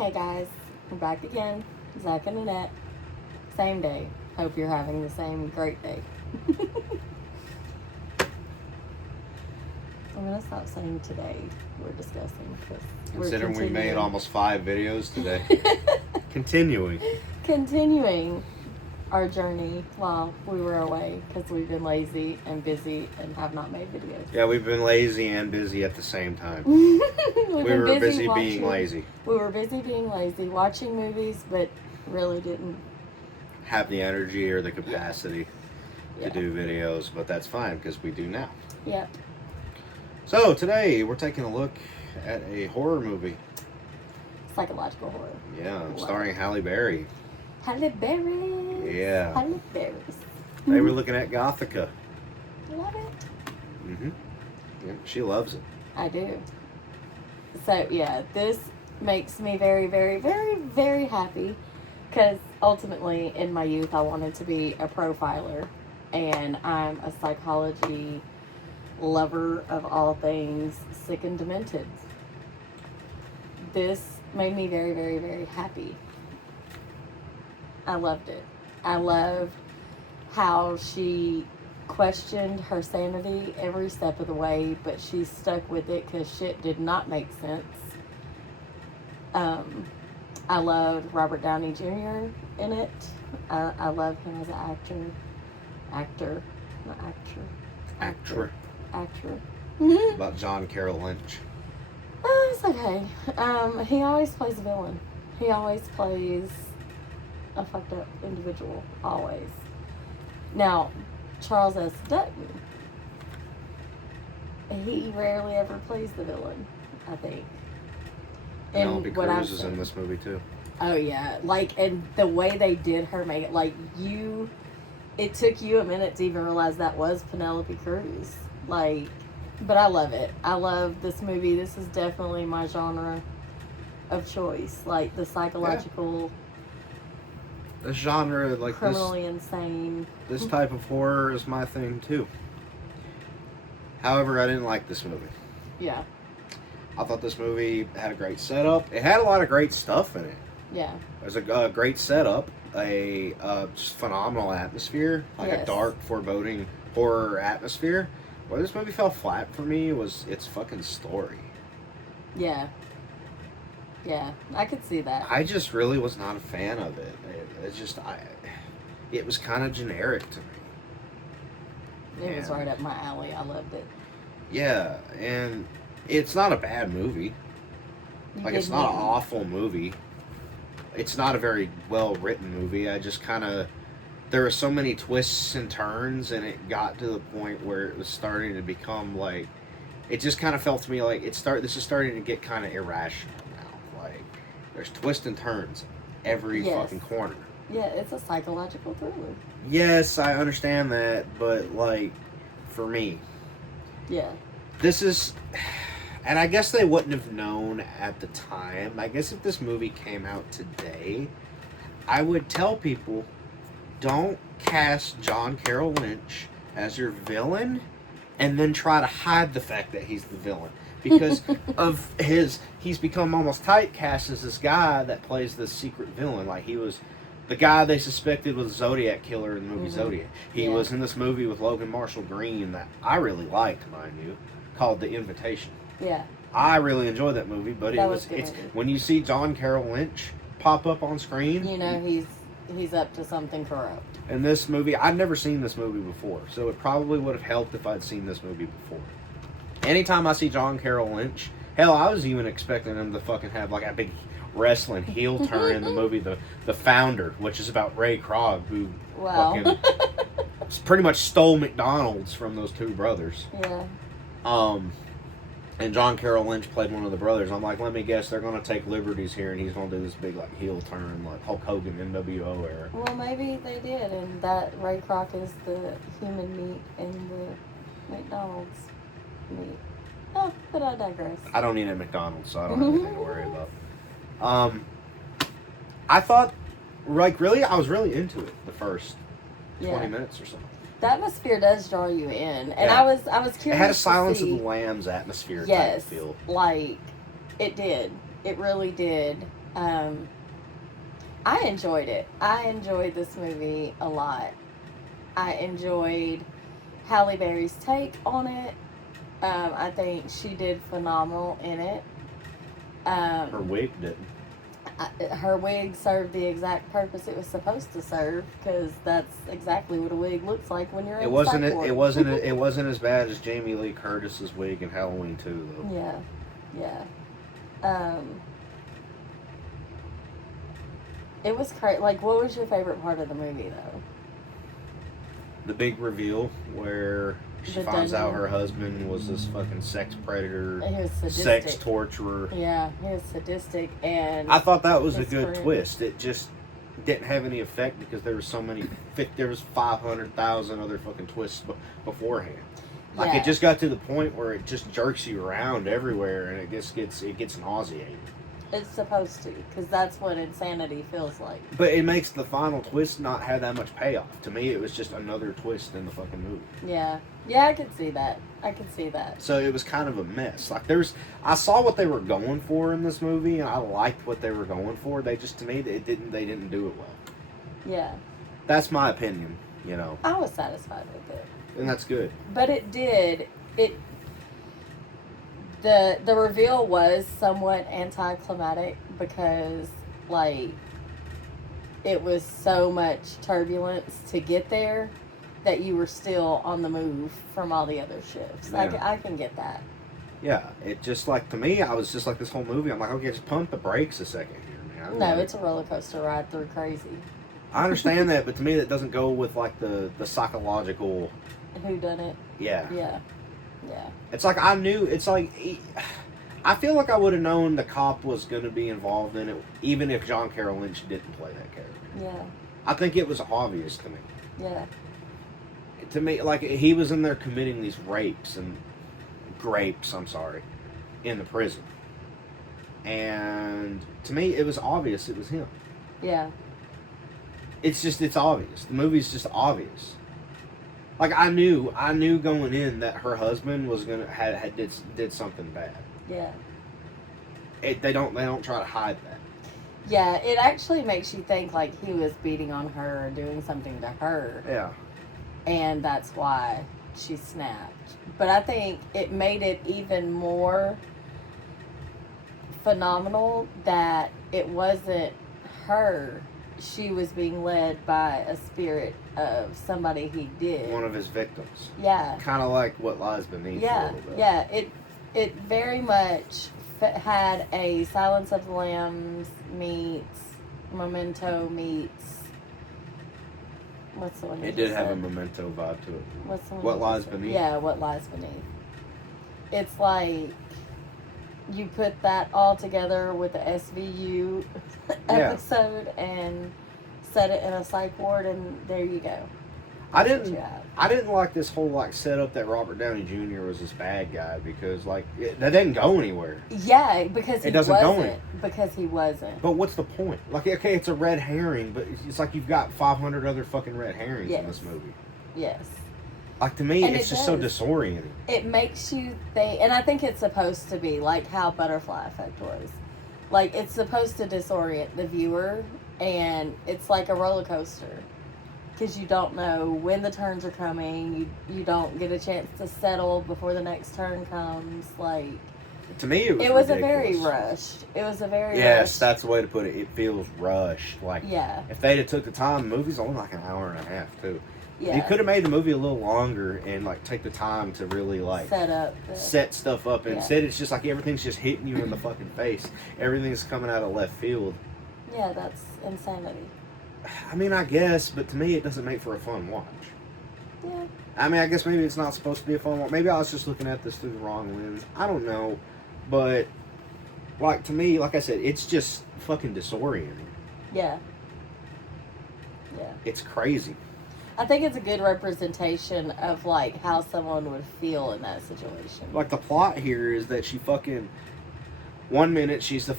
Hey guys, we're back again. Zach and Annette. Same day. Hope you're having the same great day. I'm gonna stop saying today we're discussing because Considering we made almost 5 videos today. Continuing our journey while we were away because we've been lazy and busy and have not made videos. Yeah, we've been lazy and busy at the same time. we were busy being lazy. We were busy being lazy, watching movies, but really didn't have the energy or the capacity to do videos, but that's fine because we do now. Yep. So today we're taking a look at a horror movie. Psychological horror. Yeah, starring Halle Berry. Halle Berry. Yeah. Halle Berry. They were looking at Gothika. Love it. Mhm. Yeah, she loves it. I do. So yeah, this makes me very, very, very, very happy because ultimately in my youth I wanted to be a profiler, and I'm a psychology lover of all things sick and demented. This made me very, very, very happy. I loved it. I loved how she questioned her sanity every step of the way, but she stuck with it because shit did not make sense. I loved Robert Downey Jr. in it. I love him as an actor. About John Carroll Lynch. It's okay. He always plays a villain. He always plays a fucked up individual. Always. Now, Charles S. Dutton, he rarely ever plays the villain, I think. Penelope Cruz is in this movie too. Oh yeah, and the way they did her make it, it took you a minute to even realize that was Penelope Cruz. But I love it. I love this movie. This is definitely my genre of choice. The psychological, this genre, criminally insane. This type of horror is my thing too. However, I didn't like this movie. Yeah. I thought this movie had a great setup. It had a lot of great stuff in it. Yeah. There's a great setup, a just phenomenal atmosphere, a dark, foreboding horror atmosphere. Where this movie fell flat for me was its fucking story. Yeah. Yeah, I could see that. I just really was not a fan of it. It was kind of generic to me. It was right up my alley. I loved it. Yeah, and it's not a bad movie. It's not an awful movie. It's not a very well written movie. I just kind of, there were so many twists and turns, and it got to the point where it was starting to become it just kind of felt to me like this is starting to get kind of irrational now. There's twists and turns every fucking corner. Yeah, it's a psychological thriller. Yes, I understand that, but for me, yeah, this is. And I guess they wouldn't have known at the time. I guess if this movie came out today, I would tell people, don't cast John Carroll Lynch as your villain and then try to hide the fact that he's the villain. Because he's become almost typecast as this guy that plays this secret villain. He was the guy they suspected was Zodiac Killer in the movie Zodiac. He was in this movie with Logan Marshall Green that I really liked, mind you, called The Invitation. Yeah. I really enjoyed that movie, but it's when you see John Carroll Lynch pop up on screen, you know he's up to something corrupt. In this movie, I'd never seen this movie before, so it probably would have helped if I'd seen this movie before. Anytime I see John Carroll Lynch, hell, I was even expecting him to fucking have a big wrestling heel turn in the movie The Founder, which is about Ray Kroc, who fucking pretty much stole McDonald's from those two brothers. Yeah. And John Carroll Lynch played one of the brothers. I'm let me guess, they're going to take liberties here, and he's going to do this big, heel turn, Hulk Hogan, NWO era. Well, maybe they did, and that Ray Kroc is the human meat and the McDonald's meat. Oh, but I digress. I don't eat at McDonald's, so I don't have anything to worry about. I thought, really, I was really into it the first 20 minutes or so. The atmosphere does draw you in, and I was curious. It had a Silence of the Lambs atmosphere type feel. It did. It really did. I enjoyed it. I enjoyed this movie a lot. I enjoyed Halle Berry's take on it. I think she did phenomenal in it. Her wig didn't. Her wig served the exact purpose it was supposed to serve, because that's exactly what a wig looks like when you're in the psych ward. It wasn't as bad as Jamie Lee Curtis's wig in Halloween 2 though. Yeah. It was crazy. Like, what was your favorite part of the movie, though? The big reveal where she finds out her husband was this fucking sex predator, he was sadistic. sex torturer. Yeah, he was sadistic, and I thought that was a good twist. It just didn't have any effect because there was so many. There was 500,000 other fucking twists beforehand. Like it just got to the point where it just jerks you around everywhere, and it just gets nauseating. It's supposed to, because that's what insanity feels like. But it makes the final twist not have that much payoff. To me, it was just another twist in the fucking movie. Yeah, I could see that. So it was kind of a mess. Like I saw what they were going for in this movie, and I liked what they were going for. They just, to me, they didn't do it well. Yeah. That's my opinion, you know. I was satisfied with it. And that's good. But the reveal was somewhat anticlimactic because, like, it was so much turbulence to get there that you were still on the move from all the other shifts. Yeah. I can get that. Yeah, it just, like, to me, I was just like this whole movie. I'm like, okay, just pump the brakes a second here, man. No, it's a roller coaster ride through crazy. I understand that, but to me, that doesn't go with, like, the psychological. Who done it? Yeah. Yeah. It's like I knew. It's like I feel like I would have known the cop was going to be involved in it, even if John Carroll Lynch didn't play that character. Yeah. I think it was obvious to me. Yeah. To me, like he was in there committing these rapes and grapes. I'm sorry, in the prison, and to me, it was obvious it was him. Yeah. It's obvious. The movie's just obvious. Like I knew going in that her husband was gonna did something bad. Yeah. They don't try to hide that. Yeah, it actually makes you think like he was beating on her or doing something to her. Yeah. And that's why she snapped. But I think it made it even more phenomenal that it wasn't her. She was being led by a spirit of somebody he did. One of his victims. Yeah. Kind of like What Lies Beneath. Yeah. A little bit. Yeah. It very much had a Silence of the Lambs meets Memento meets. What's the one? It did have a Memento vibe to it. What's the one? What Lies Beneath. Yeah, What Lies Beneath. It's like you put that all together with the SVU episode and set it in a psych ward, and there you go. I didn't like this whole like setup that Robert Downey Jr. was this bad guy because like that didn't go anywhere. Yeah, because it doesn't go anywhere. Because he wasn't. But what's the point? Like, okay, it's a red herring, but it's like you've got 500 other fucking red herrings in this movie. Yes. Like to me, it's just so disorienting. It makes you think, and I think it's supposed to be like how Butterfly Effect was. Like it's supposed to disorient the viewer, and it's like a roller coaster. Because you don't know when the turns are coming, you don't get a chance to settle before the next turn comes. Like to me, it was a very rushed. It was a very rushed. That's the way to put it. It feels rushed. Like if they'd have took the time, the movie's only like an hour and a half too. Yeah. You could have made the movie a little longer and like take the time to really like set stuff up. And instead, it's just like everything's just hitting you in the fucking face. Everything's coming out of left field. Yeah, that's insanity. I mean, I guess, but to me, it doesn't make for a fun watch. Yeah. I mean, I guess maybe it's not supposed to be a fun watch. Maybe I was just looking at this through the wrong lens. I don't know. But, like, to me, like I said, it's just fucking disorienting. Yeah. Yeah. It's crazy. I think it's a good representation of, like, how someone would feel in that situation. Like, the plot here is that she fucking... One minute, she's a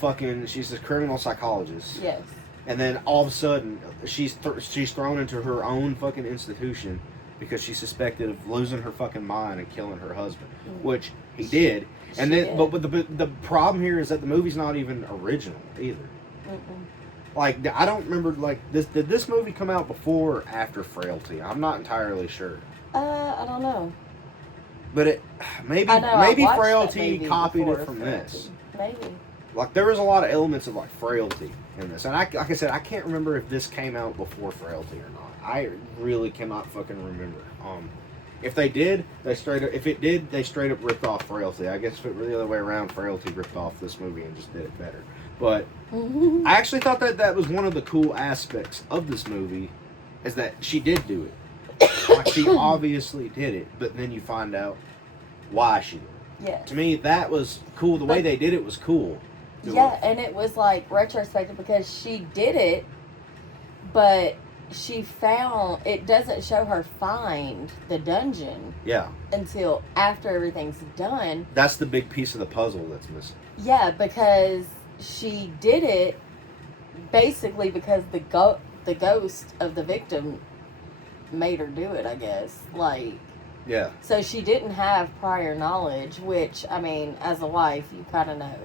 criminal psychologist. Yes. And then all of a sudden, she's thrown into her own fucking institution because she's suspected of losing her fucking mind and killing her husband, which he did. And then, but the problem here is that the movie's not even original either. Like, I don't remember, like, this. Did this movie come out before or after Frailty? I'm not entirely sure. I don't know. But it maybe I watched that Frailty movie copied before it from Frailty. this. Maybe. Like, there was a lot of elements of, like, Frailty in this. And like I said, I can't remember if this came out before Frailty or not. I really cannot fucking remember. If they did, if it did, they straight up ripped off Frailty. I guess if it were the other way around, Frailty ripped off this movie and just did it better. But I actually thought that was one of the cool aspects of this movie, is that she did do it. Like, she obviously did it, but then you find out why she did it. Yeah. To me, that was cool. The way they did it was cool. Yeah, and it was like retrospective because she did it, but she found it doesn't show her find the dungeon. Yeah. Until after everything's done. That's the big piece of the puzzle that's missing. Yeah, because she did it basically because the ghost of the victim made her do it, I guess. Like, yeah. So she didn't have prior knowledge, which, I mean, as a wife, you kind of know.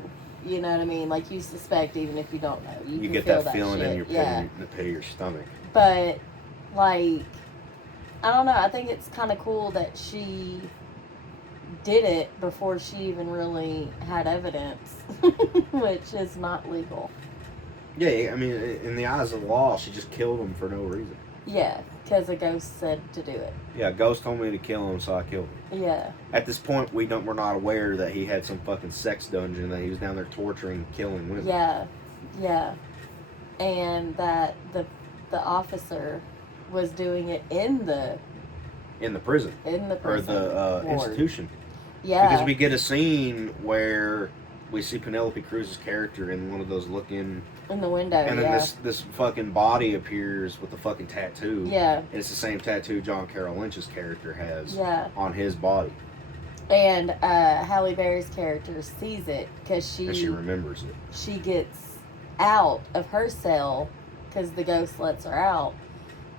You know what I mean? Like, you suspect even if you don't know. You can get feel that feeling shit. in your in the pit of your stomach. But, like, I don't know. I think it's kind of cool that she did it before she even really had evidence, which is not legal. Yeah, I mean, in the eyes of the law, she just killed him for no reason. Yeah, because a ghost said to do it. Yeah, a ghost told me to kill him, so I killed him. Yeah. At this point, we're not aware that he had some fucking sex dungeon that he was down there torturing, killing women. Yeah, yeah, and that the officer was doing it in the prison. Or the institution. Yeah. Because we get a scene where we see Penelope Cruz's character in one of those looking in the window, and then this fucking body appears with the fucking tattoo. Yeah. And it's the same tattoo John Carroll Lynch's character has on his body. And Halle Berry's character sees it because she remembers it. She gets out of her cell because the ghost lets her out,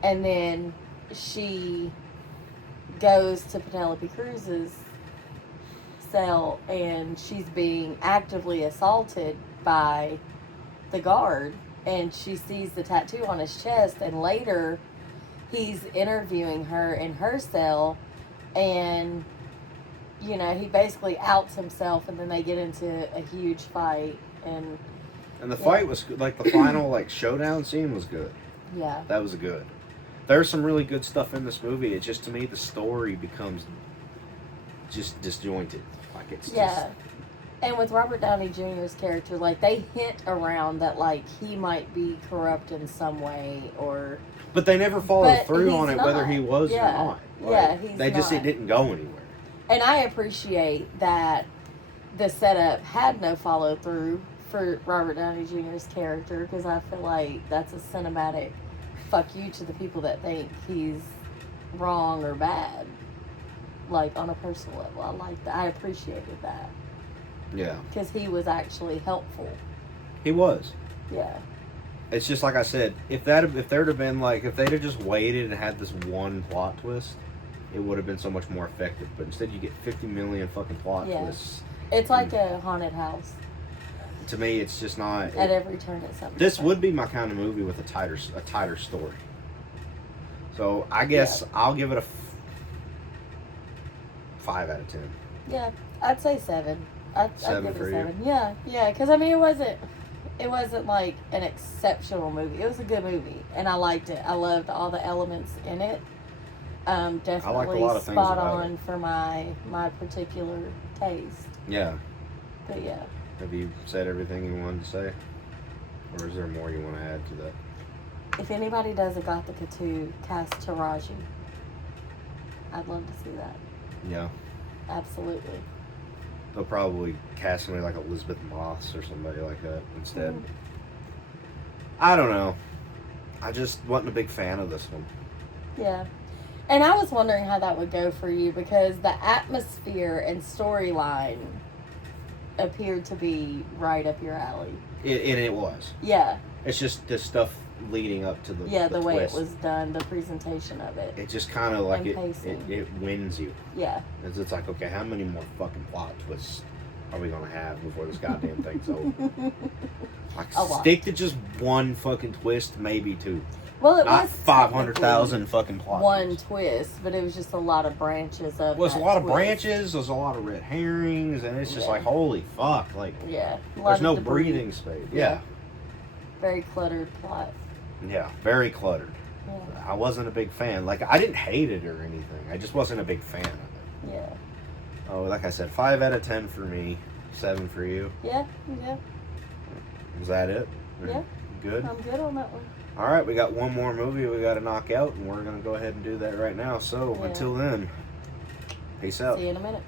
and then she goes to Penelope Cruz's cell, and she's being actively assaulted by the guard, and she sees the tattoo on his chest, and later he's interviewing her in her cell, and you know, he basically outs himself, and then they get into a huge fight, and the fight was like the final like showdown scene was good. Yeah, that was good. There's some really good stuff in this movie. It's just, to me, the story becomes just disjointed. Like, it's just... And with Robert Downey Jr.'s character, like, they hint around that, like, he might be corrupt in some way, or... But they never followed through on it, whether he was or not. Like, it didn't go anywhere. And I appreciate that the setup had no follow-through for Robert Downey Jr.'s character, because I feel like that's a cinematic fuck you to the people that think he's wrong or bad. Like, on a personal level. I like that. I appreciated that. Yeah. Because he was actually helpful. He was. Yeah. It's just like I said, if they'd have been like, if they'd have just waited and had this one plot twist, it would have been so much more effective. But instead you get 50 million fucking plot twists. It's like a haunted house. To me, it's just not... At every turn it's something. This would be my kind of movie with a tighter story. So, I guess I'll give it a 5 out of 10. Yeah, I'd say 7. I'd give it a 7. Yeah, because I mean, it wasn't like an exceptional movie. It was a good movie, and I liked it. I loved all the elements in it. Definitely spot on for my particular taste. Yeah. But yeah. Have you said everything you wanted to say? Or is there more you want to add to that? If anybody does a Gothika 2, cast Taraji. I'd love to see that. Yeah. Absolutely. They'll probably cast somebody like Elizabeth Moss or somebody like that instead. Mm. I don't know. I just wasn't a big fan of this one. Yeah. And I was wondering how that would go for you, because the atmosphere and storyline appeared to be right up your alley. And it was. Yeah. It's just the stuff leading up to the the way twist. It was done, the presentation of it. It just kind of like it wins you. Yeah. It's like, okay, how many more fucking plot twists are we going to have before this goddamn thing's over? Like, A lot. stick to just one fucking twist, maybe two. Well, it Not was 500,000 fucking plot one twists. twist, but it was just a lot of branches of. Well, it's a that lot of twist. branches, there's a lot of red herrings, and it's just Yeah. like, holy fuck. Like, Yeah. A lot there's of no debris. breathing space. Yeah. Yeah. Very cluttered plot. Yeah, very cluttered. Yeah. I wasn't a big fan. Like, I didn't hate it or anything. I just wasn't a big fan of it. Yeah. Oh, like I said, 5 out of 10 for me, 7 for you. Yeah. Yeah. Is that it? Yeah. Good? I'm good on that one. All right, we got one more movie we got to knock out, and we're going to go ahead and do that right now. So, Yeah. until then, peace out. See you in a minute.